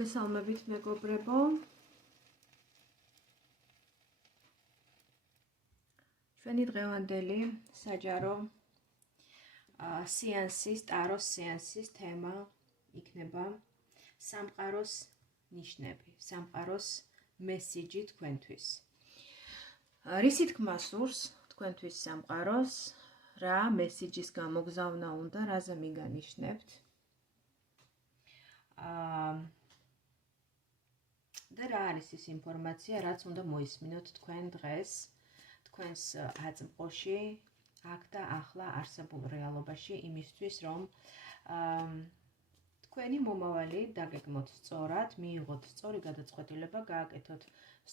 მოგესალმებით მეგობრებო. ჩვენი დღევანდელი საჯარო სეანსის, ტაროს სეანსის თემა იქნება სამყაროს ნიშნები, სამყაროს მესიჯი თქვენთვის. რისი თქმა სურს თქვენთვის სამყაროს, რა მესიჯის გამოგზავნა უნდა, რაზე მიგანიშნებთ? და რა არის ის ინფორმაცია, რაც უნდა მოისმინოთ თქვენ დღეს, თქვენს აწმყოში, აქ და ახლა არსებულ რეალობაში, იმისთვის, რომ თქვენი მომავალი დაგეგმოთ სწორად, მიიღოთ სწორი გადაწყვეტილება, გააკეთოთ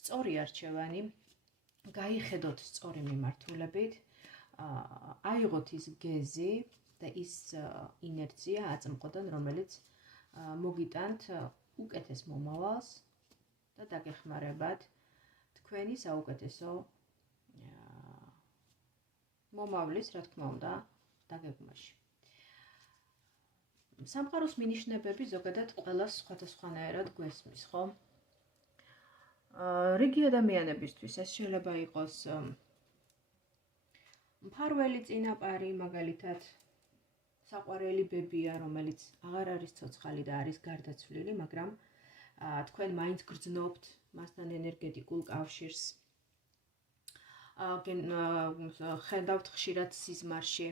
სწორი არჩევანი, გაიხედოთ სწორი მიმართულებით, აიღოთ ის გეზი და ის ინერცია აწმყოდან, რომელიც მოგიტანთ უკეთეს მომავალს და დაგეხმარებათ თქვენი საუკეთესო მომავლის, რა თქმა უნდა, დაგეგმვაში. სამყაროს მინიშნებები ზოგადად ყველას სხვადასხვანაირად გვესმის, ხო? რიგი ადამიანებისთვის ეს შეიძლება იყოს მფარველი წინაპარი, მაგალითად, საყვარელი ბებია, რომელიც აღარ არის ცოცხალი და არის გარდაცვლილი, მაგრამ თქვენ მაინც გრძნობთ მასთან ენერგეტიკულ კავშირს. ხედავთ ხშირად სიზმარში,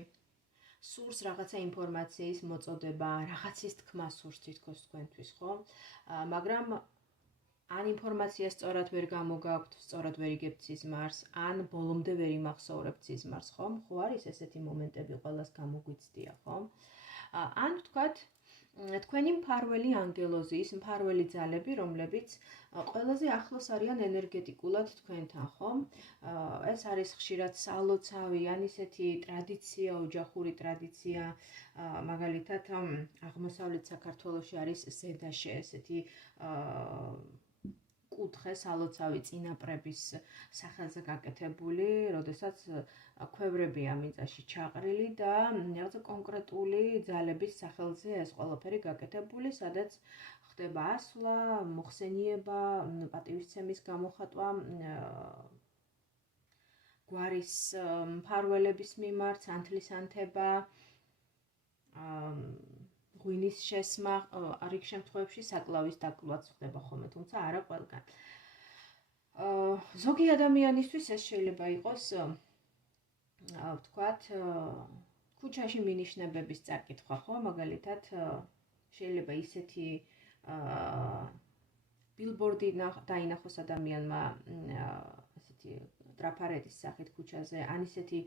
სურს რაღაცა ინფორმაციის მოწოდება, რაღაცის თქმა სურს თითქოს თქვენთვის, ხო? მაგრამ ან ინფორმაცია სწორად ვერ გამოგაქვთ, სწორად ვერ იგებთ სიზმარს, ან ბოლომდე ვერ იმახსოვრებთ სიზმარს, ხო? ხო არის ესეთი მომენტები ყველას გამოგვიცდია, ხო? ან ვთქვათ, თქვენი მფარველი ანგელოზის, მფარველი ძალები, რომლებიც ყველაზე ახლოს არიან ენერგეტიკულად თქვენთან, ხო? ეს არის ხშირად სალოცავი, ან ისეთი ტრადიცია, ოჯახური ტრადიცია, მაგალითად, აღმოსავლეთ საქართველოში არის ზედაშე ესეთი კუთხე სალოცავი წინაპრების სახელზე გაკეთებული, როდესაც ქვევრებია მიწაში ჩაყრილი და რაღაცა კონკრეტული ძალების სახელზე ეს ყველაფერი გაკეთებული, სადაც ხდება ასვლა, მოხსენიება, პატივისცემის გამოხატვა გვარის მფარველების მიმართ, ანთლის ანთება, ღვინის შესმა, რიგ შემთხვევებში საკლავის დაკლვაც ხდება ხოლმე, თუმცა არა ყველგან. ზოგი ადამიანისთვის ეს შეიძლება იყოს, ვთქვათ, ქუჩაში მინიშნებების წაკითხვა, ხო? მაგალითად, შეიძლება ისეთი ბილბორდი დაინახოს ადამიანმა, ესეთი ტრაფარეთის სახით ქუჩაზე, ან ისეთი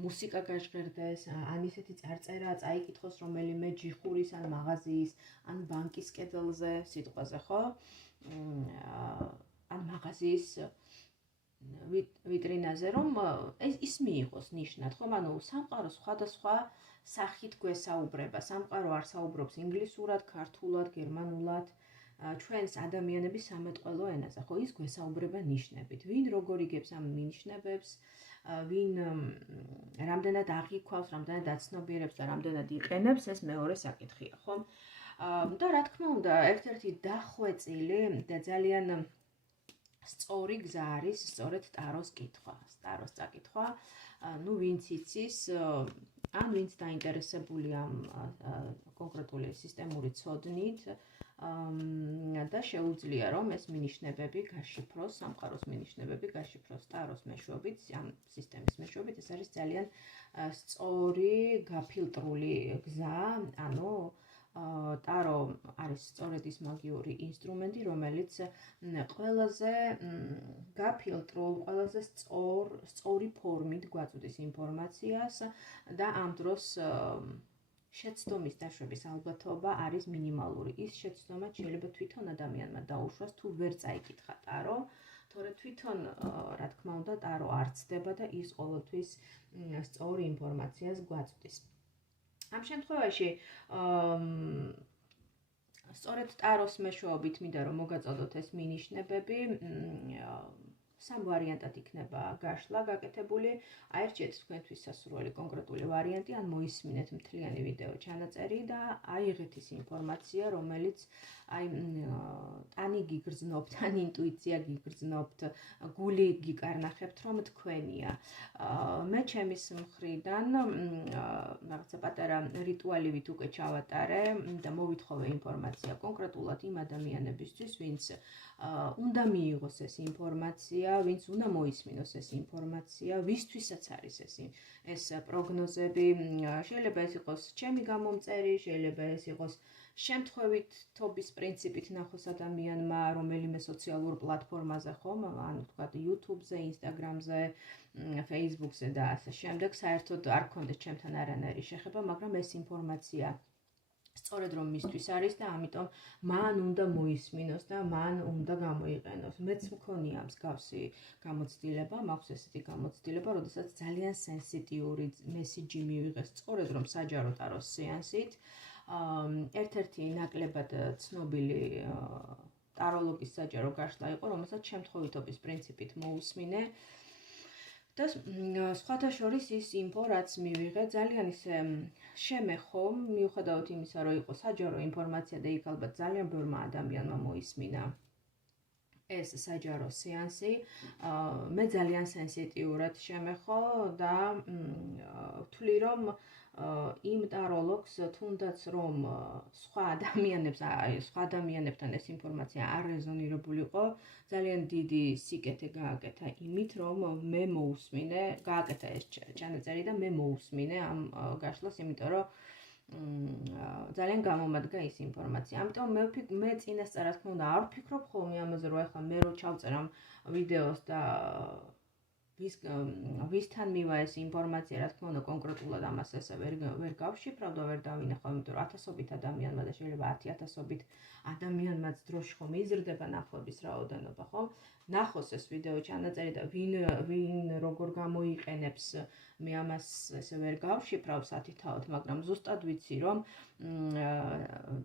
მუსიკა გაჟღერდეს, ან ისეთი წარწერა წაიკითხოს რომელიმე ჯიხურის, ან მაღაზიის, ან ბანკის კედელზე, სიტყვაზე, ხო? ან მაღაზიის ვიტრინაზე, რომ ის მიიღოს ნიშნად, ხო? ანუ სამყარო სხვადასხვა სახით გვესაუბრება. სამყარო არ საუბრობს ინგლისურად, ქართულად, გერმანულად, ჩვენს ადამიანების სამეტყველო ენაზე, ხო? ის გვესაუბრება ნიშნებით. ვინ როგორ იგებს ამ ნიშნებებს, ვინ რამდენად აღიქვავს, რამდენად აცნობიერებს და რამდენად იყენებს, ეს მეორე საკითხია, ხო? და რა თქმა უნდა, ერთ-ერთი დახვეწილი და ძალიან სწორი გზა არის სწორედ ტაროს კითხვა, ტაროს წაკითხვა, ვინც იცის, ან ვინც დაინტერესებულია კონკრეტული სისტემური ცოდნით და შეუძლია, რომ ეს მინიშნებები გაშიფროს, სამყაროს მინიშნებები გაშიფროს ტაროს მეშვეობით, ამ სისტემის მეშვეობით, ეს არის ძალიან სწორი, გაფილტრული გზა, ანუ ტარო არის სწორედ ის მაგიური ინსტრუმენტი, რომელიც ყველაზე გაფილტრულ, ყველაზე სწორი ფორმით გვაწვდის ინფორმაციას და ამ დროს შეცდომის დაშვების ალბათობა არის მინიმალური. ის შეცდომა შეიძლება თვითონ ადამიანმა დაუშვას, თუ ვერ წაიკითხა ტარო, თორე თვითონ, რა თქმა უნდა, ტარო არ ცდება და ის ყოველთვის სწორი ინფორმაციას გვაწვდის. ამ შემთხვევაში, სწორედ ტაროს მეშვეობით მინდა რომ მოგაწოდოთ ეს მინიშნებები, სამ ვარიანტად იქნება გაშლა გაკეთებული. აირჩიეთ თქვენთვის სასურველი კონკრეტული ვარიანტი, ან მოისმინეთ მთლიანი ვიდეო ჩანაწერი და აიღეთ ის ინფორმაცია, რომელიც ტანი გიგრძნობთ, ან ინტუიცია გიგრძნობთ, გული გიკარნახებთ, რომ თქვენია. მე ჩემის მხრიდან რაღაცა პატარა რიტუალივით უკვე ჩავატარე და მოვითხოვე ინფორმაცია კონკრეტულად იმ ადამიანებისთვის, ვინც უნდა მიიღოს ეს ინფორმაცია, ვინც უნდა მოისმინოს ეს ინფორმაცია, ვისთვისაც არის ეს პროგნოზები. შეიძლება ეს იყოს ჩემი გამომწერი, შეიძლება ეს იყოს შემთხვევით თობის პრინციპით ნახოს ადამიანმა რომელიმე სოციალურ პლატფორმაზე ხომ, ანუ თქვა YouTube-ზე, Instagram-ზე, Facebook-ზე და ასე შემდეგ, საერთოდ არ გქონდეს ჩემთან არანაირი შეხება, მაგრამ ეს ინფორმაცია სწორედ რომ მისთვის არის და ამიტომ მან უნდა მოისმინოს და მან უნდა გამოიყენოს. მეც მქონია მსგავსი გამოცდილება, მაქვს ესეთი გამოცდილება, როდესაც ძალიან სენსიტიური მესიჯი მივიღეს სწორედ რომ საჯაროდ აროს სეანსით. ერთ-ერთი ნაკლებად ცნობილი ტაროლოგის საჯარო გაშლა იყო, რომელსაც შემთხვევითობის პრინციპით მოусმინე. და სხვათა შორის ის ინფო, რაც მივიღე, ძალიან ისე შემეხო, მიუხედავად იმისა, რომ იყო საჯარო ინფორმაცია და იქ ალბათ ძალიან ბევრმა ადამიანმა მოისმინა ეს საჯარო სეანსი, მე ძალიან სენსიტიურად შემეხო და ვთვლი, რომ იმ ტაროლოგს თუნდაც რომ სხვა ადამიანებთან ეს ინფორმაცია არ რეზონირებულიყო, ძალიან დიდი სიკეთე გააკეთა იმით, რომ მე მოусმინე, გააკეთა ეს ჩანაწერი და მე მოусმინე ამ გაშლას, იმიტომ რომ ძალიან გამომადგა ის ინფორმაცია. ამიტომ მე წინასწარ, რა თქმა უნდა, არ ვფიქრობ ხოლმე ამაზე, რომ ახლა მე რო ჩავწერა ვიდეოს და ვისთან მივა ეს ინფორმაცია, რა თქმა უნდა, კონკრეტულად ამას ესე ვერ გავშიფრავ და ვერ დავინახავ, იმიტომ რომ ათასობით ადამიანმა და შეიძლება 10,000-ობით ადამიანმაც დროში ხომ იზრდება ნახვების რაოდენობა, ხო? ნახოს ეს ვიდეო ჩანაწერი და ვინ როგორ გამოიყენებს, მე ამას ესე ვერ გავშიფრავ სათითაოდ, მაგრამ ზუსტად ვიცი, რომ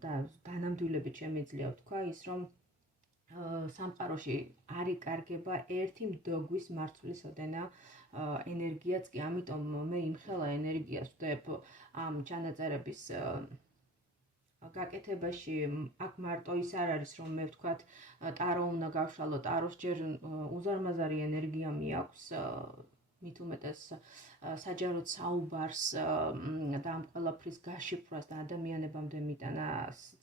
და დანამდვილებით შემიძლია ვთქვა ის, რომ სამყაროში არ იკარგება ერთი მდოგვის მარცვლის ოდენა ენერგიაც კი, ამიტომ მე იმხელა ენერგიას ვდებ ამ ჩანაწერების გაკეთებაში. აქ მარტო ის არ არის, რომ მე ვთქვათ ტარო უნდა გავშალო, ტაროს ჯერ უზარმაზარი ენერგია მიაქვს, მით უმეტეს საჯაროდ საუბარს და ამ ყველაფრის გაშიფრვას და ადამიანებამდე მიტანა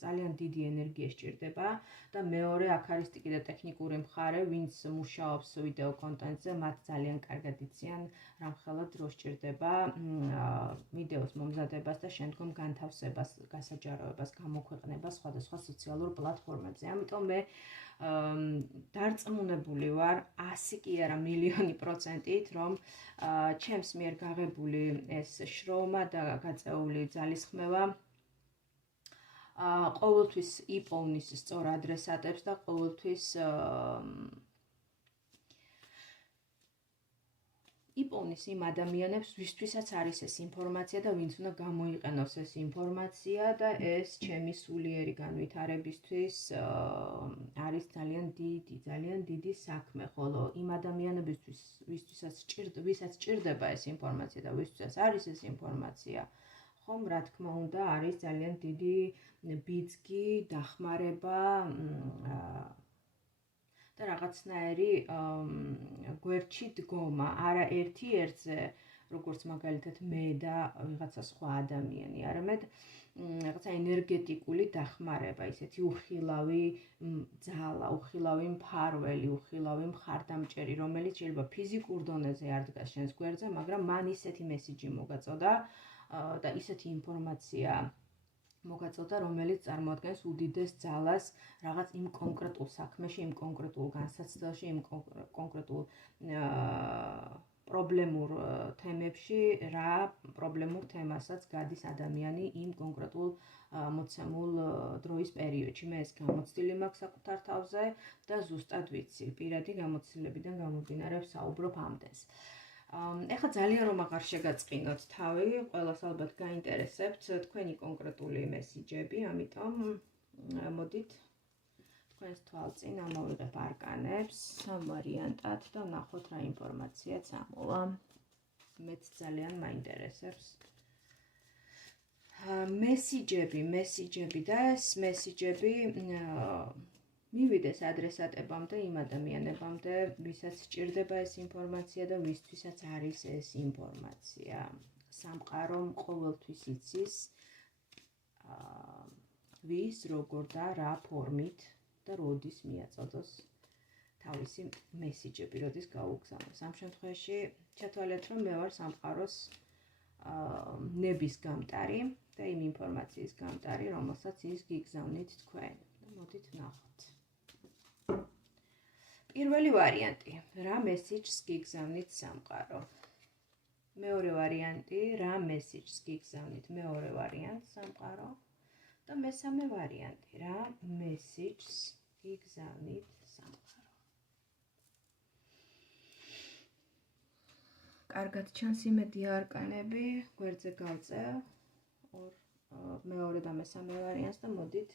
ძალიან დიდი ენერგია სჭირდება და მეორე აქ არის კიდევ ტექნიკური მხარე, ვინც მუშაობს ვიდეო კონტენტზე, მათ ძალიან კარგად იციან რამხელა დრო სჭირდება ვიდეოს მომზადებას და შემდგომ განთავსებას, გასაჯაროებას, გამოქვეყნებას სხვადასხვა სოციალურ პლატფორმებზე. ამიტომ მე დარწმუნებული ვარ 100 კი არა მილიონი პროცენტით, რომ ჩემს მიერ გაღებული ეს შრომა და გაწეული ძალისხმევა ყოველთვის იპოვნის სწორ ადრესატებს და ყოველთვის იპოვნის იმ ადამიანებს, ვისთვისაც არის ეს ინფორმაცია და ვინც უნდა გამოიყენოს ეს ინფორმაცია და ეს ჩემი სულიერი განვითარებისთვის არის ძალიან დიდი საქმე, ხოლო იმ ადამიანებისთვის, ვისაც სჭირდება ეს ინფორმაცია და ვისთვისაც არის ეს ინფორმაცია, ხომ, რა თქმა უნდა, არის ძალიან დიდი ბიძგი, დახმარება და რაღაცნაირი გვერდში დგომა, არა ერთი ერთზე, როგორც მაგალითად მე და ვიღაცა სხვა ადამიანი, არამედ რაღაცა ენერგეტიკული დახმარება, ისეთი უხილავი ძალა, უხილავი მფარველი, უხილავი მხარდამჭერი, რომელიც შეიძლება ფიზიკურ დონეზე არ დგას შენს გვერდზე, მაგრამ მან ისეთი მესიჯი მოგაწოდა და ისეთი ინფორმაცია მოგაწოდა, რომელიც წარმოადგენს უდიდეს ძალას რაღაც იმ კონკრეტულ საქმეში, იმ კონკრეტულ განსაცდელში, იმ კონკრეტულ პრობლემურ თემებში, რა პრობლემურ თემასაც გადის ადამიანი იმ კონკრეტულ მოცემულ დროის პერიოდში. მე ეს გამოცდილი მაქვს საკუთარ თავზე და ზუსტად ვიცი, პირადი გამოცდილებიდან გამომდინარე ვსაუბრობ ამდენს. ეხლა ძალიან რომ აღარ შეგაწყინოთ თავი, ყველას ალბათ გაინტერესებთ თქვენი კონკრეტული მესიჯები, ამიტომ მოდით თქვენს თვალწინ ამოვიღებ არკანებს სამ ვარიანტად და ნახოთ რა ინფორმაცია წამოვა. მეც ძალიან მაინტერესებს. მესიჯები და ეს მესიჯები მივიდეს ადრესატებამდე, იმ ადამიანებამდე, ვისაც სჭირდება ეს ინფორმაცია და ვისთვისაც არის ეს ინფორმაცია. სამყარო ყოველთვის იცის ვის, როგორ და რა ფორმით და როდის მიაწოდოს თავისი მესიჯები, როდის გაუგზავნოს. ამ შემთხვევაში ჩათვალეთ, რომ მე ვარ სამყაროს ნების გამტარი და იმ ინფორმაციის გამტარი, რომელსაც ის გიგზავნით თქვენ. მოდით ნახოთ. პირველი ვარიანტი, რა მესიჯს გიგზავნით სამყარო. მეორე ვარიანტი, რა მესიჯს გიგზავნით მეორე ვარიანტს სამყარო. და მესამე ვარიანტი, რა მესიჯს გიგზავნით სამყარო. კარგად ჩანს იმედი არკანები, გვერდზე გავწევ მეორე და მესამე ვარიანტს და მოდით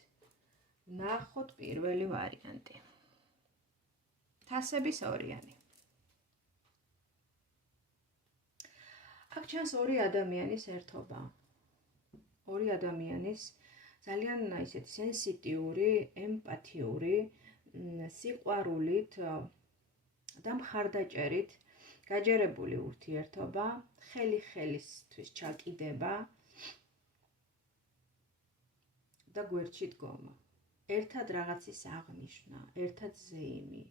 ნახოთ პირველი ვარიანტი. თასების ორიანი. აქ ჩანს ორი ადამიანის ერთობა. ორი ადამიანის ძალიან ისეთი სენსიტიური, ემპათიური, სიყვარულით და მხარდაჭერით გაჯერებული ურთიერთობა, ხელი-ხელისთვის ჩაკიდება და გვერდში დგომა. ერთად რაღაცის აღნიშვნა, ერთად ზეიმი,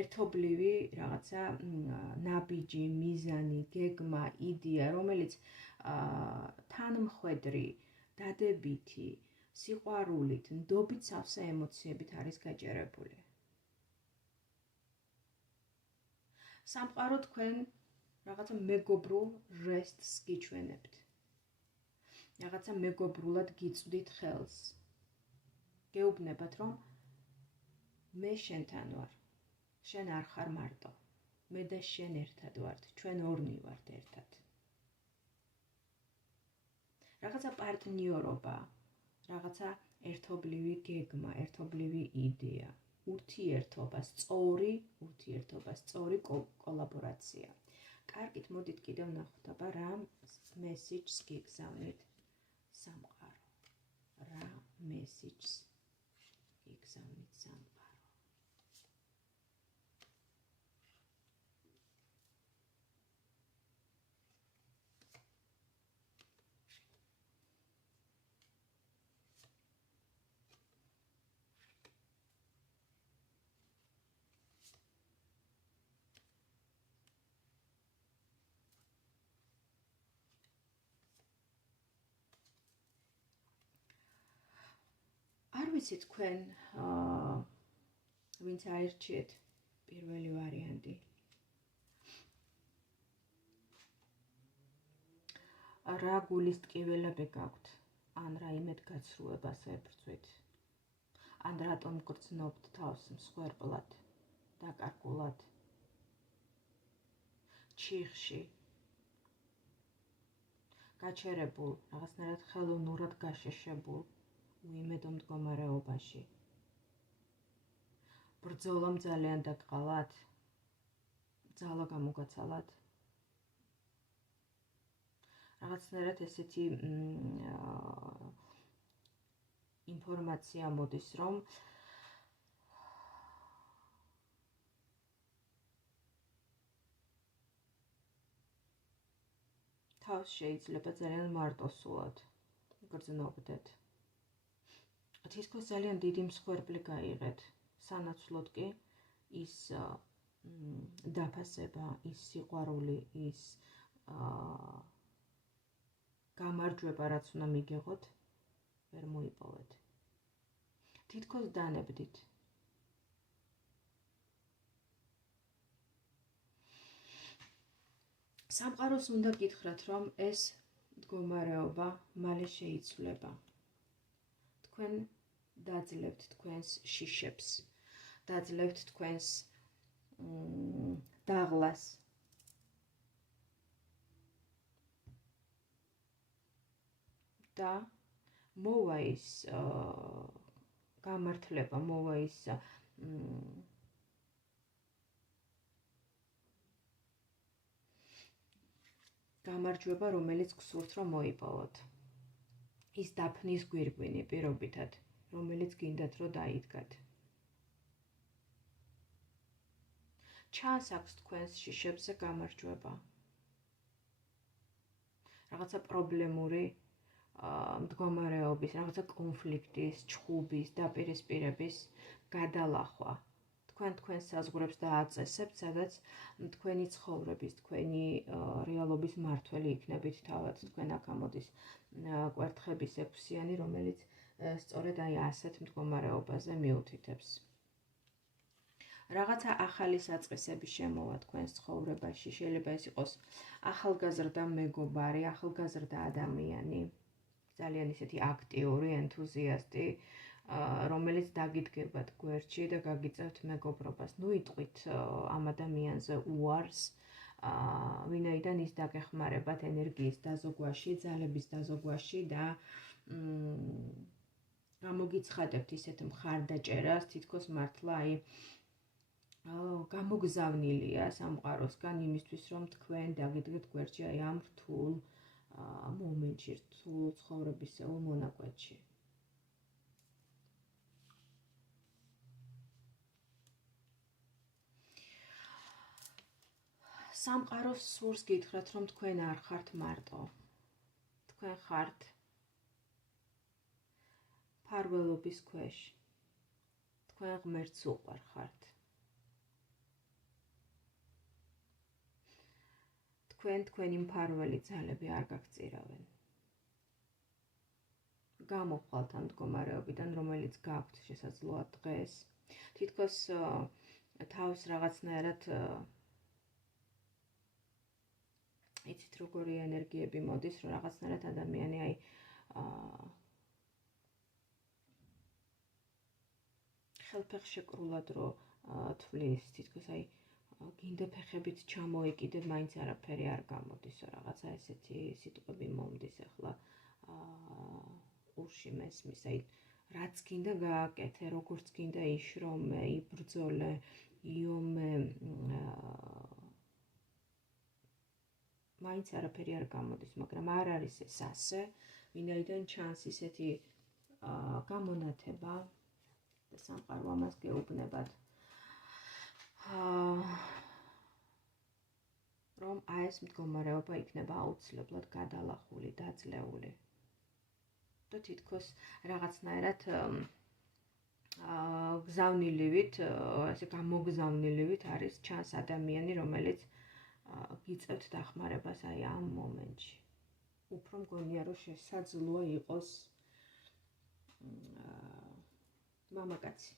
ერთობლივი რაღაცა ნაბიჯი, მიზანი, გეგმა, იდეა, რომელიც თანმხვედრი, დადებითი, სიყვარულით, ნდობით სავსე ემოციებით არის გაჯერებული. სამყარო თქვენ რაღაცა მეგობრულ ჟესტს გიჩვენებთ. რაღაცა მეგობრულად გიწვდით ხელს. გეუბნებათ, რომ მე შენთან ვარ. შენ არ ხარ მარტო. მე და შენ ერთად ვართ. ჩვენ ორნი ვართ ერთად. რაღაცა პარტნიორობა, რაღაცა ერთობლივი გეგმა, ერთობლივი იდეა, ურთიერთობა, სწორი კოლაბორაცია. კარგით, მოდით კიდევ ნახოთ, აბა რა მესიჯს გიგზავნით სამყარო. რა მესიჯს გიგზავნით სამყარო. არ ვიცი თქვენ ვინც აირჩიეთ პირველი ვარიანტი. რა გულის ტკივილები გაქვთ, ან რა იმედგაცრუებას ებრძვით, ან რატომ გრძნობთ თავს მსხვერპლად, დაკარგულად, ჩიხში, გაჩერებულ, რაღაცნაირად ხელოვნურად გაშეშებულ, უიმედო მდგომარეობაში. ბრძოლამ ძალიან დაგყავათ, ძალა გამოგაცალათ. რაღაცნაირად ესეთი ინფორმაცია მოდის, რომ თავს შეიძლება ძალიან მარტო სულად გრძნობდეთ. თითქოს ძალიან დიდი მსხვერპლი გაიღეთ, სანაცვლოდ კი ის დაფასება, ის სიყვარული, ის გამარჯვება, რაც უნდა მიგეღოთ, ვერ მოიპოვეთ. თითქოს დანებდით. სამყაროს უნდა გითხრათ, რომ ეს მდგომარეობა მალე შეიცვლება. თქვენ დაძლებთ თქვენს შიშებს, დაძლებთ თქვენს დაღლას. და მოვა ის გამართლება მოვა ის გამარჯვება, რომელიც გსურთ რომ მოიპოვოთ. ის დაფნის გვირგვინი პირობითად, რომელიც გინდათ რომ დაიდგათ. ჩანს აქვს თქვენს შიშებზე გამარჯვება. რაღაცა პრობლემური მდგომარეობის, რაღაცა კონფლიქტის, ჩხუბის, დაპირისპირების გადალახვა. თქვენ საზღვრებს დააწესებთ, სადაც თქვენი ცხოვრების, თქვენი რეალობის მართველი იქნებით თავად. თქვენ აქ ამოდის კვერთხების 6-იანი, რომელიც სწორედ აი ასეთ მდგომარეობაზე მიუთითებს. რაღაცა ახალი საწყისები შემოვა თქვენს ცხოვრებაში, შეიძლება ეს იყოს ახალგაზრდა მეგობარი, ახალგაზრდა ადამიანი, ძალიან ისეთი აქტიური, ენთუზიასტი, რომელიც დაგიდგებათ გვერდში და გაგიწევთ მეგობრობას. ნუ იტყვით ამ ადამიანზე უარს, ვინაიდან ის დაგეხმარებათ ენერგიის დაზოგვაში, ძალების დაზოგვაში და გამოგიცხადებთ ისეთ მხარდაჭერას, თითქოს მართლა აი გამოგზავნილია სამყაროსგან იმისთვის, რომ თქვენ დაგიდგეთ გვერდში აი ამ რთულ მომენტში, რთულ ცხოვრებისეულ მონაკვეთში. სამყაროს სურს გითხრათ, რომ თქვენ არ ხართ მარტო. თქვენ ხართ ფარველობის ქვეშ. თქვენ ღმერთს უყვარ ხართ. თქვენი მფარველი ძალები არ გაგწირავენ. გამოხვალთ ამ მდგომარეობიდან, რომელიც გაქვთ შესაძლოა დღეს. თითქოს თავს რაღაცნაირად იცით როგორი ენერგიები მოდის, რომ რაღაცნაირად ადამიანი აი ხელფეხშეკრულად რო თვლის, თითქოს აი გინდა ფეხებით ჩამოეკიდე, მაინც არაფერი არ გამოდის, რაღაცა ესეთი სიტყვები მომდის ახლა ყურში მესმის, აი რაც გინდა გააკეთე, როგორც გინდა იშრომე, იბრძოლე, იომე, მაინც არაფერი არ გამოდის, მაგრამ არ არის ეს ასე, ვინაიდან ჩანს ისეთი გამონათება და სამყარო ამას გეუბნებათ, რომ აი ეს მდგომარეობა იქნება აუცილებლად გადალახული, დაძლეული. და თითქოს რაღაცნაირად გზავნილივით, ესე გამოგზავნილივით არის ჩანს ადამიანი, რომელიც გიწევთ დახმარებას აი ამ მომენტში. უფრო მგონია, რომ შესაძლოა იყოს მამაკაცი.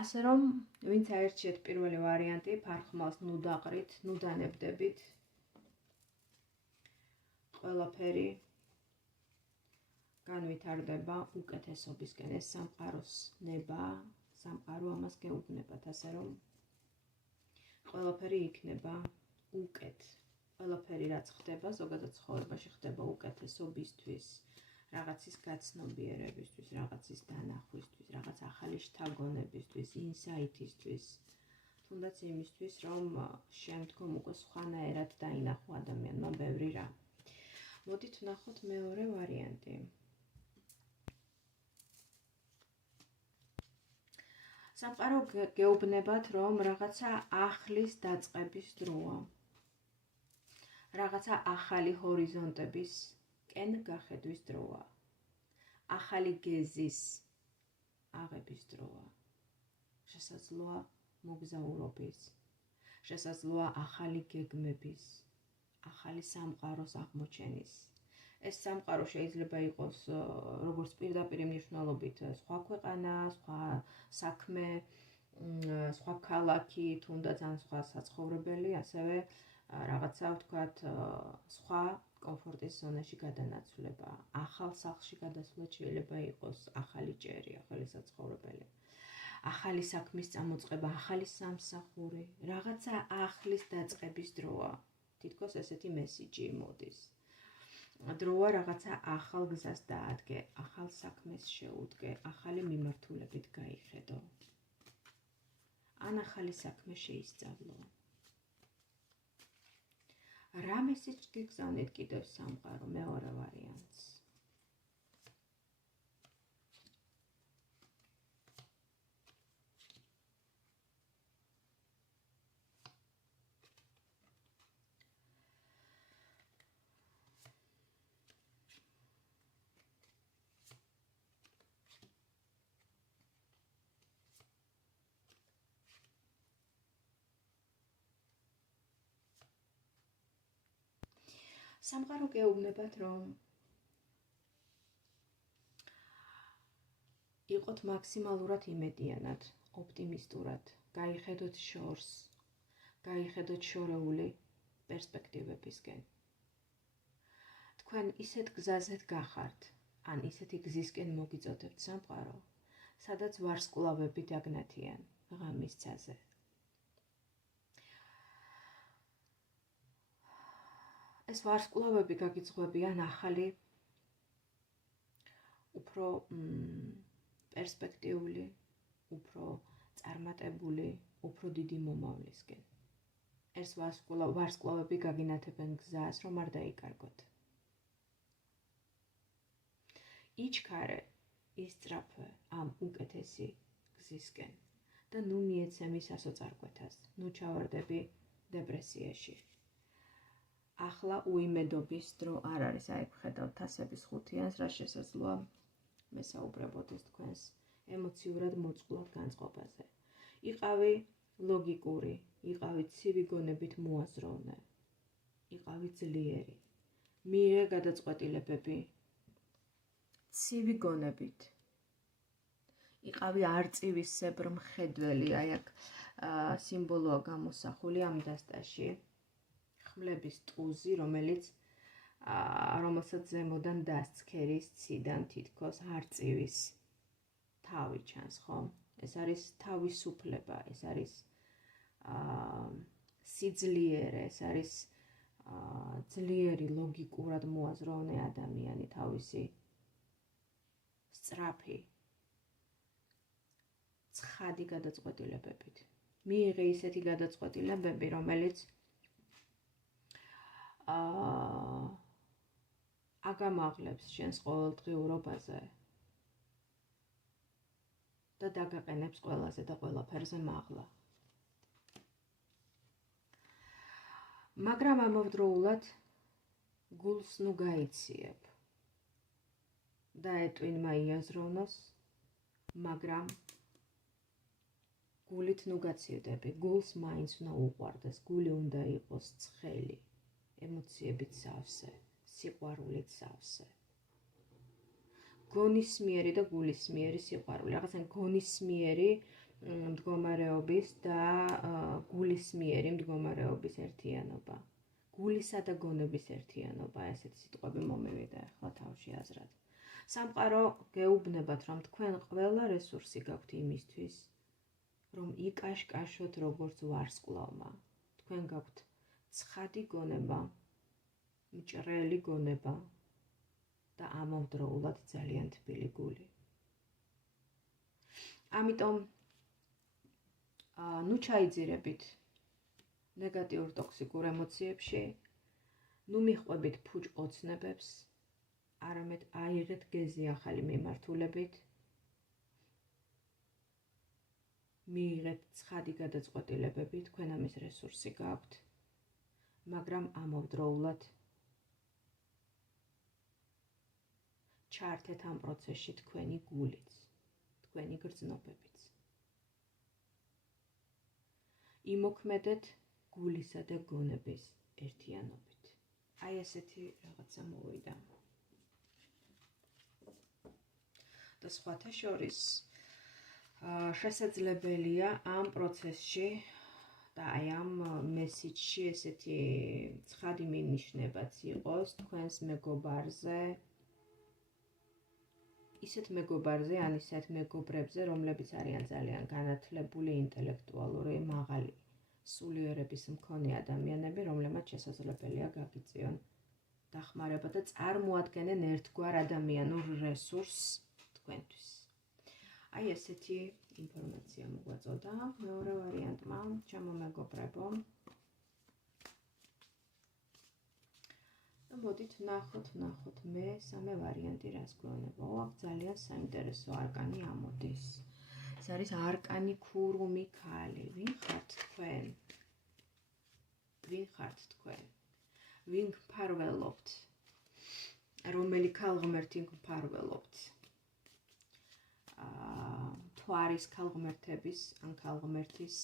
ასე რომ, ვინც აერჩიეთ პირველი ვარიანტი, ფარხმალს ნუ დაყრით, ნუ დანებდებით. ყველაფერი განვითარდება უკეთესობისკენ. ეს სამყაროს ნება, სამყარო ამას გეუბნებათ, ასე რომ ყველაფერი იქნება უკეთ. ყველაფერი რაც ხდება, ზოგადად ცხოვრებაში ხდება უკეთესობისთვის, რაღაცის გაცნობიერებისთვის, რაღაცის დანახვისთვის, რაღაც ახალი შთაგონებისთვის, ინსაიტისთვის, თუნდაც იმისთვის, რომ შემდგომ უკვე სხვანაირად დაინახო ადამიანმა ბევრი რამ. მოდით ვნახოთ მეორე ვარიანტი. სამყარო გეუბნებათ, რომ რაღაცა ახლის დაწყების დროა. რაღაცა ახალი ჰორიზონტების კენ გახედვის დროა. ახალი გეზის აღების დროა. შესაძლოა მოგზაურობის, შესაძლოა ახალი გეგმების, ახალი სამყაროს აღმოჩენის. ეს სამყარო შეიძლება იყოს როგორც პირდაპირ მნიშვნელობით სხვა ქვეყანა, სხვა საქმე, სხვა ქალაქი, თუნდაც ან სხვა საცხოვრებელი, ასევე რაღაცა ვთქვათ სხვა კომფორტის ზონაში გადანაცვლება. ახალ სახლში გადასვლა შეიძლება იყოს ახალი ჭერი, ახალი საცხოვრებელი. ახალი საქმის წამოწყება, ახალი სამსახური, რაღაცა ახლის დაწყების დროა. თითქოს ესეთი მესიჯი მოდის. დროა რაღაცა ახალ გზას დაადგე, ახალ საქმეს შეუდგე, ახალი მიმართულებით გაიხედო. ან ახალი საქმე შეისწავლო. რამესიც გიგზავნით კიდევ სამყარო მეორე ვარიანტს. სამყარო გეუბნებათ, რომ იყოთ მაქსიმალურად იმედიანად, ოპტიმისტურად, გაიხედოთ შორს, გაიხედოთ შორეული პერსპექტივებისკენ. თქვენ ისეთ გზაზე გახართ, ან ისეთი გზისკენ მოგიწოდებთ სამყარო, სადაც ვარსკვლავები დაგნათიან ღამის ცაზე. ეს ვარსკვლავები გაგიძღვებიან ახალი, უფრო პერსპექტიული, უფრო წარმატებული, უფრო დიდი მომავლისკენ. ეს ვარსკვლავები გაგინათებენ გზას, რომ არ დაიკარგოთ. იჩქარე, ისწრაფვე ამ უკეთესი გზისკენ და ნუ მიეცემი სასოწარკვეთას, ნუ ჩავარდები დეპრესიაში. ახლა უიმედობის დრო არ არის, აი ვხედავთ ასების 5-იანს, რა შესაძლოა მე საუბრებოდ ეს თქვენს ემოციურად მოწყვლად განწყობაზე. იყავი ლოგიკური, იყავი ცივი გონებით მოაზროვნე, იყავი ძლიერი, მიიღე გადაწყვეტილებები ცივი გონებით, იყავი არწივისებრ მხედველი, აი აქ სიმბოლოა გამოსახული ამ დასტაში. ხმლების ტუზი, რომელსაც ზემოდან დასცქერის ციდან თითქოს არწივის თავი ჩანს, ხო? ეს არის თავისუფლება, ეს არის სიძლიერე, ეს არის ძლიერი ლოგიკურად მოაზროვნე ადამიანი თავისი სწრაფი, ცხადი გადაწყვეტილებებით. მიიღე ისეთი გადაწყვეტილებები, რომელიც აგამაღლებს შენს ყოველდღიურობაზე და დაგაყენებს ყველაზე და ყველაფერზე მაღლა. მაგრამ ამავდროულად გულს ნუ გაიციებ და ეტვინმა იაზროვნოს, მაგრამ გულით ნუ გაცივდები, გულს მაინც უნდა უყვარდეს, გული უნდა იყოს ცხელი. ემოციებით სავსე, სიყვარულით სავსე. გონისმიერი და გულისმიერი სიყვარული. რაღაცა გონისმიერი მდგომარეობის და გულისმიერი მდგომარეობის ერთიანობა. გულისა და გონების ერთიანობა, ესეთი სიტყვები მომივიდა ახლა თავში აზრად. სამყარო გეუბნებათ, რომ თქვენ ყველა რესურსი გაქვთ იმისთვის, რომ იკაშკაშოთ როგორც ვარსკვლავმა. თქვენ გაქვთ ცხადი გონება, მჭრელი გონება და ამავდროულად ძალიან თბილი გული. ამიტომ ნუ ჩაიძირებით ნეგატიურ ტოქსიკურ ემოციებში, ნუ მიჰყვებით ფუჭ ოცნებებს, არამედ აიღეთ გეზი ახალი მიმართულებით, მიიღეთ ცხადი გადაწყვეტილებები, თქვენ ამის რესურსი გაქვთ, მაგრამ ამავდროულად ჩართეთ ამ პროცესში თქვენი გულიც, თქვენი გრძნობებიც. იმოქმედეთ გულისა და გონების ერთიანობით. აი ესეთი რაღაცა მოვიდა. და სხვათა შორის შესაძლებელია ამ პროცესში და აი ამ მესიჯში ესეთი ცხადი მინიშნებაც იყოს თქვენს მეგობარზე, ისეთ მეგობარზე, ან ისეთ მეგობრებზე, რომლებიც არიან ძალიან განათლებული, ინტელექტუალური, მაღალი სულიერების მქონე ადამიანები, რომლებმაც შესაძლებელია გაგიწიონ დახმარება და წარმოადგენენ ერთგვარ ადამიანურ რესურსს თქვენთვის. აი ესეთი ინფორმაცია მოგვაწოდა მეორე ვარიანტმა, ჩემო მეგობრებო. მოდით ვნახოთ მესამე ვარიანტი რას გვეუბნება. აქ ძალიან საინტერესო არკანი ამოდის. ეს არის არკანი ქურუმი ქალი. ვინ ხართ თქვენ? ვინ გფარველობთ? რომელი ქალღმერთი გფარველობთ? თვარის ქალღმერთების ან ქალღმერთის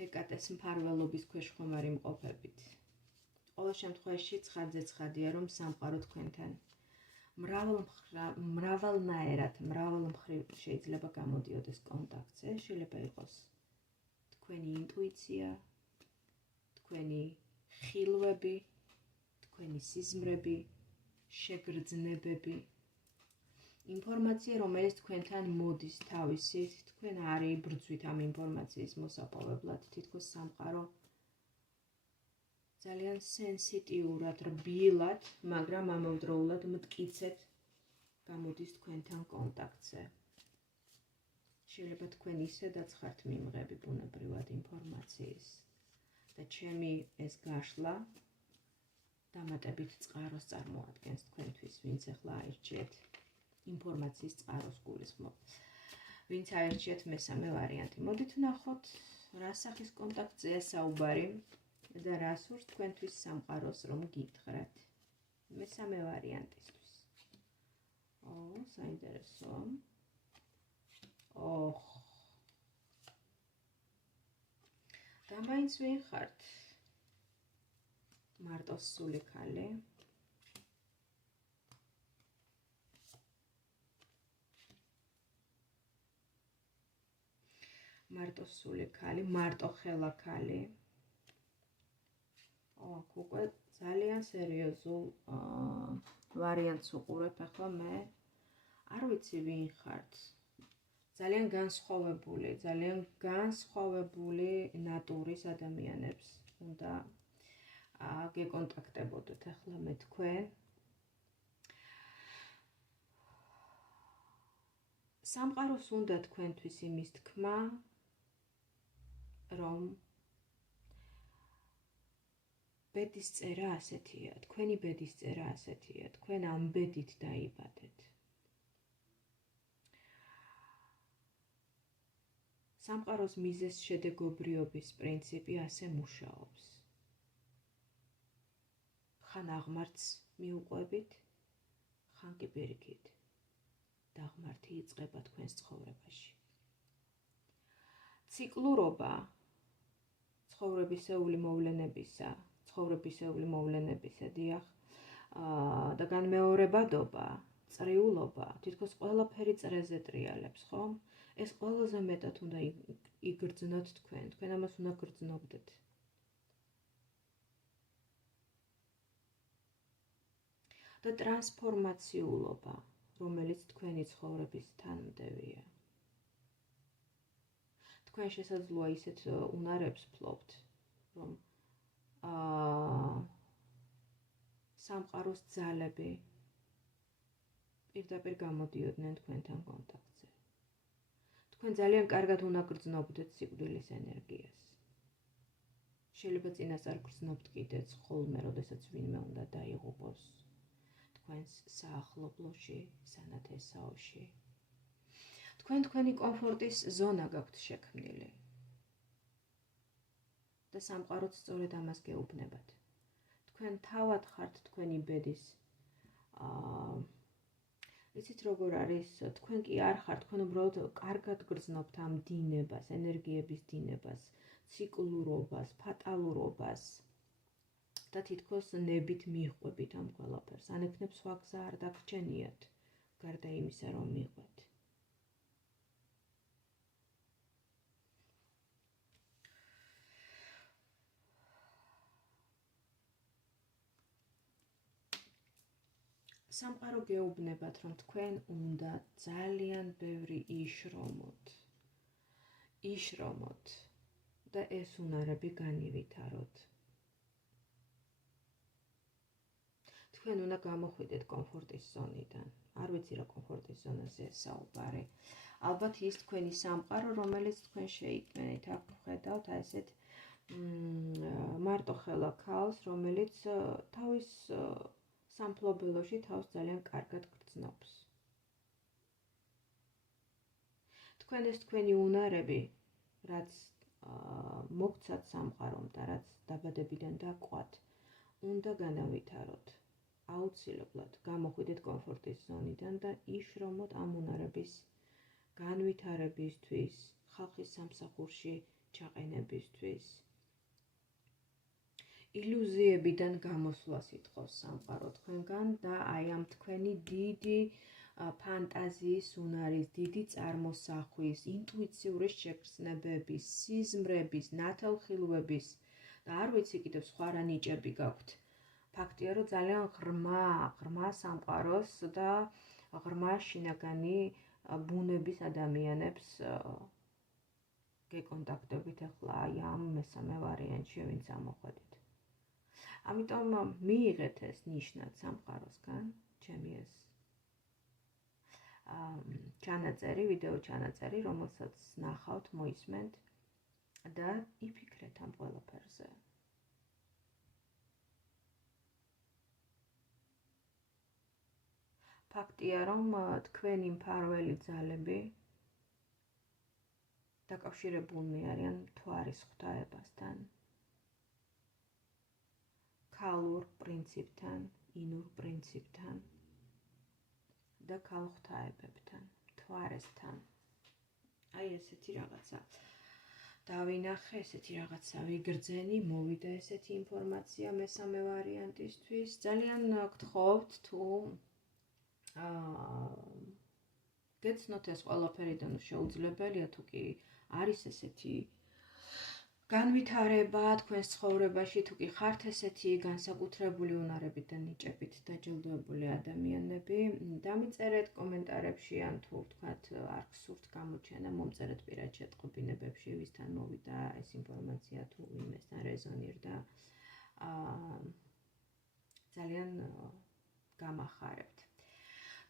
ჰეკატეს მფარველობის ქვეშ ხომ არ იმყოფებით. ყოველ შემთხვევაში ცხადზე ცხადია, რომ სამყარო თქვენთან მრავალნაირად, მრავალმხრივ შეიძლება გამოდიოდეს კონტაქტზე. შეიძლება იყოს თქვენი ინტუიცია, თქვენი ხილვები, თქვენი სიზმრები, შეგრძნებები, ინფორმაცია, რომელიც თქვენთან მოდის თავისით, თქვენ არ იბრძვით ამ ინფორმაციის მოსაპოვებლად, თითქოს სამყარო ძალიან სენსიტიურად, რბილად, მაგრამ ამავდროულად მტკიცედ გამოდის თქვენთან კონტაქტზე. შეიძლება თქვენ ისედაც ხართ მიმღები ბუნებრივად ინფორმაციის და ჩემი ეს გაშლა დამატებით წყაროს წარმოადგენს თქვენთვის, ვინც ახლა აირჩიეთ ინფორმაციის წყაროს გულისხმობ. ვინც აირჩიეთ მესამე ვარიანტი. მოდით ვნახოთ, რა სახის კონტაქტზეა საუბარი და რა სურს თქვენთვის სამყაროს რომ გითხრათ. მესამე ვარიანტისთვის. საინტერესო. და მაინც ვინ ხართ? მარტოსული ქალი. მარტოხელა ქალი. აქ უკვე ძალიან სერიოზულ ვარიანტს უყურებ ახლა მე. არ ვიცი ვინ ხართ. ძალიან განსხვავებული ნატურის ადამიანებს უნდა გეკონტაქტებოდეთ ახლა მე თქვენ. სამყაროს უნდა თქვენთვის იმის თქმა, რომ ბედის წერა ასეთია, თქვენი ბედის წერა ასეთია, თქვენ ამ ბედით დაიბადეთ. სამყაროს მიზეზ შედეგობრიობის პრინციპი ასე მუშაობს. ხან აღმართს მიუყვებით, ხან კი პირიქით. დაღმართი იწყება თქვენს ცხოვრებაში. ციკლურობა ცხოვრებისეული მოვლენებისა, დიახ, და განმეორებადობა, წრიულობა, თითქოს ყველაფერი წრეზე ტრიალებს, ხომ? ეს ყველაზე მეტად უნდა იგრძნოთ თქვენ ამას უნდა გრძნობდეთ. და ტრანსფორმაციულობა, რომელიც თქვენი ცხოვრების თანმდევია. თქვენ შესაძლოა ისეთ უნარებს ფლობთ, რომ სამყაროს ძალები პირდაპირ გამოდიოდნენ თქვენთან კონტაქტზე. თქვენ ძალიან კარგად უნდა გრძნობდეთ სიკვდილის ენერგიას. შეიძლება წინასწარ გრძნობთ კიდეც ხოლმე, როდესაც ვინმე უნდა დაიღუპოს თქვენს საახლობლოში, სანათესაოში. თქვენ თქვენი კომფორტის ზონა გაქვთ შექმნილი. და სამყაროც სწორედ ამას გეუბნებათ. თქვენ თავად ხართ თქვენი ბედის. იცით როგორ არის, თქვენ კი არ ხართ, თქვენ უბრალოდ კარგად გრძნობთ ამ დინებას, ენერგიების დინებას, ციკლურობას, ფატალურობას და თითქოს ნებით მიჰყვებით ამ ყველაფერს. ან ექნებ სხვა გზა არ დაგრჩენიათ, გარდა იმისა, რომ მიყვეთ. სამყარო გეუბნებათ, რომ თქვენ უნდა ძალიან ბევრი იშრომოთ და ეს უნარები განივითაროთ. თქვენ უნდა გამოხვიდეთ კომფორტის ზონიდან. არ ვიცი რა კომფორტის ზონაზეა საუბარი. ალბათ ის თქვენი სამყარო, რომელიც თქვენ შეიქმნით, აქ ხედავთ აი ესეთ მარტოხელა ქალს, რომელიც თავის სამფლობელოში თავს ძალიან კარგად გრძნობს. თქვენ ეს თქვენი უნარები, რაც მოგცათ სამყარომ და რაც დაბადებიდან დაგვყავთ, უნდა განავითაროთ. აუცილებლად გამოხვიდეთ კომფორტის ზონიდან და იშრომოთ ამ უნარების განვითარებისთვის, ხალხის სამსახურში ჩაყენებისთვის. ილუზიებიდან გამოსვლას ითხოვს სამყარო თქვენგან და აი ამ თქვენი დიდი ფანტაზიის უნარის, დიდი წარმოსახვის, ინტუიციური შეგრძნებების, სიზმრების, ნათელხილვების და არ ვიცი კიდევ სხვა რა ნიჭები გაქვთ. ფაქტია, რომ ძალიან ღრმა სამყაროს და ღრმა შინაგანი ბუნების ადამიანებს გეკონტაქტებით ახლა აი ამ მესამე ვარიანტში, ვინც ამოხვედით. ამიტომ მიიღეთ ეს ნიშნად სამყაროსგან, ჩემი ეს ჩანაწერი, ვიდეო ჩანაწერი, რომელსაც ნახავთ, მოისმენთ და იფიქრეთ ამ ყველაფერზე. ფაქტია, რომ თქვენი მფარველი ძალები დაკავშირებულნი არიან მთვარის ღვთაებასთან, ქალურ პრინციპთან, ინურ პრინციპთან და ქალ ღვთაებებთან, მთვარესთან. აი ესეთი რაღაცა. დავინახე, ესეთი რაღაცა ვიგრძენი, მოვიდა ესეთი ინფორმაცია მესამე ვარიანტისთვის. ძალიან გთხოვთ თუ გეცნოთ ეს ყველაფერი და შეუძლებელია თუ კი არის ესეთი განვითარება თქვენს ცხოვრებაში, თუ კი ხართ ესეთი განსაკუთრებული უნარებით და ნიჭებით დაჯილდოებული ადამიანები, დამიწერეთ კომენტარებში ან თუ ვთქვათ არ გსურთ გამოჩენა, მომწერეთ პირად შეტყობინებებში, ვისთან მოვიდა ეს ინფორმაცია თუ ვინმესთან რეზონირდა. ძალიან გამახარებთ.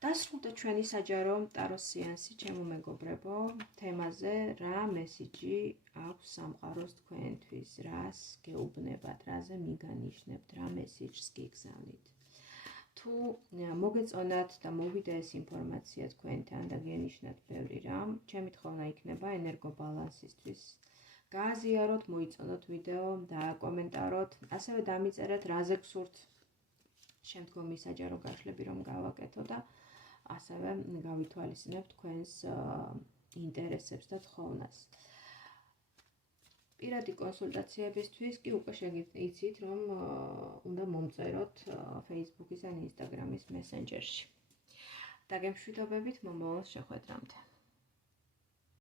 დასრულდა ჩვენი საჯარო ტაროს სეანსი, ჩემო მეგობრებო, თემაზე რა მესიჯი აქვს სამყაროს თქვენთვის, რას გეუბნებათ, რაზე მიგანიშნებთ, რა მესიჯს გიგზავნით. თუ მოგეწონათ და მოვიდა ეს ინფორმაცია თქვენთან და გენიშნათ ბევრი რამ, ჩემი თხოვნა იქნება ენერგობალანსისთვის. გააზიაროთ, მოიწონოთ ვიდეო, დააკომენტაროთ, ასევე დამიწერეთ რაზე გსურთ შემდგომი საჯარო გაშლები რომ გავაკეთო და ასევე გავითვალისწინებ თქვენს ინტერესებს და თხოვნას. პირადი კონსულტაციებისთვის კი უკვე შეგიძლიათ რომ უნდა მომწეროთ Facebook-ის ან Instagram-ის მესენჯერში. დაგემშვიდობებით მომავალ შეხვედრამდე.